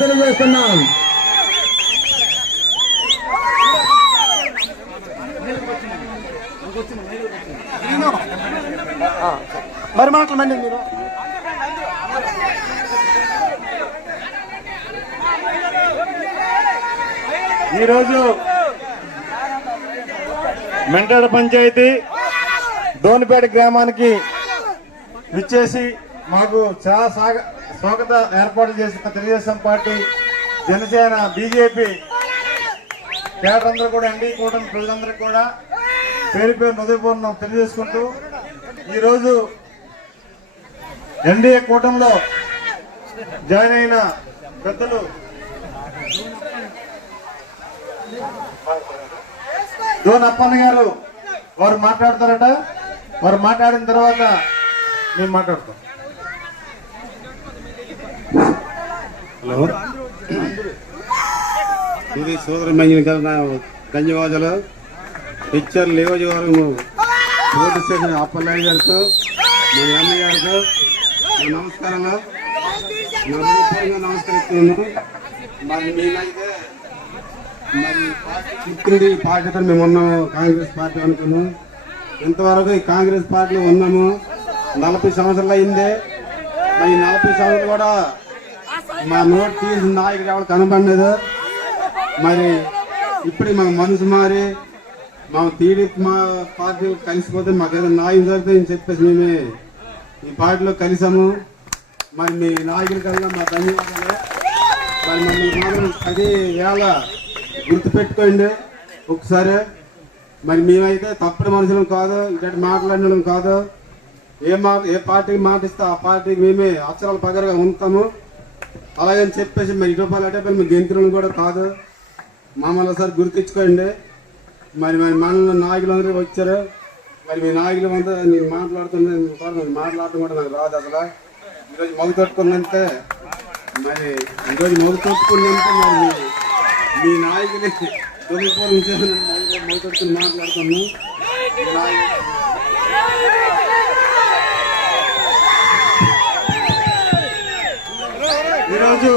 తెలియజేస్తున్నాం మరి మాట్లాడండి మీరు. ఈరోజు మెంటాడ పంచాయతీ దోనిపేట గ్రామానికి విచ్చేసి మాకు చాలా సాగ- స్వాగత ఏర్పాటు చేసిన తెలుగుదేశం పార్టీ జనసేన బీజేపీ కేటరందరూ కూడా ఎన్డీ కూటమి ప్రజలందరికీ కూడా పేరు పేరు హృదయపూర్ణం తెలియజేసుకుంటూ ఈరోజు ఎన్డీఏ కూటమిలో జాయిన్ అయిన పెద్దలు దోన్ అప్పన్న గారు వారు మాట్లాడతారట. వారు మాట్లాడిన తర్వాత మేము మాట్లాడతాం. హలో. ఇది సోదరమైన ధన్యవాదాలు. పిక్చర్ నియోజకవర్గం రోడ్డు స్టేషన్ అప్పలనాయుడు గారితో మా అమ్మ గారితో నమస్కారాలు నమస్కరిస్తున్నాను. మరి మేమైతే మరి పార్టీతో మేము ఉన్నాము కాంగ్రెస్ పార్టీ అనుకున్నాం. ఇంతవరకు ఈ కాంగ్రెస్ పార్టీలో ఉన్నాము. నలభై సంవత్సరాలు అయిందే. మరి నలభై సంవత్సరాలు కూడా మా నోట్ తీసిన నాయకుడు ఎవరు కనపడలేదు మరి ఇప్పుడు మా మనసు మారి మా టీడీపీ మా పార్టీ కలిసిపోతే మాకు ఏదో న్యాయం జరుగుతుందని చెప్పేసి మేమే ఈ పార్టీలో కలిసాము. మరి మీ నాయకుల కన్నా మా ధన్యవాదాలు. మరి మమ్మల్ని మాత్రం పది వేళ గుర్తుపెట్టుకోండి ఒకసారి. మరి మేమైతే తప్పుడు మనుషులం కాదు ఇలాంటి మాట్లాడడం కాదు. ఏ మాట ఏ పార్టీకి మాట ఇస్తే ఆ పార్టీకి మేమే అక్షరాలు పగరగా ఉంటాము అలాగని చెప్పేసి మరి ఇటుపల్లి అటపల్లి మీ గెంతులను కూడా కాదు. మమ్మల్ని ఒకసారి గుర్తించుకోండి. మరి మరి మనలో నాయకులందరూ వచ్చారు. మరి మీ నాయకులు అంతా నేను మాట్లాడుతున్నాను మాట్లాడటం కూడా నాకు రాదు అసలు. ఈరోజు మగ తట్టుకుందంటే మరి ఈరోజు మగ తట్టుకుందంటే మరి మీ- మీ నాయకుని తొలిపోలు మగ తట్టుకుని మాట్లాడుతున్నాను ఈరోజు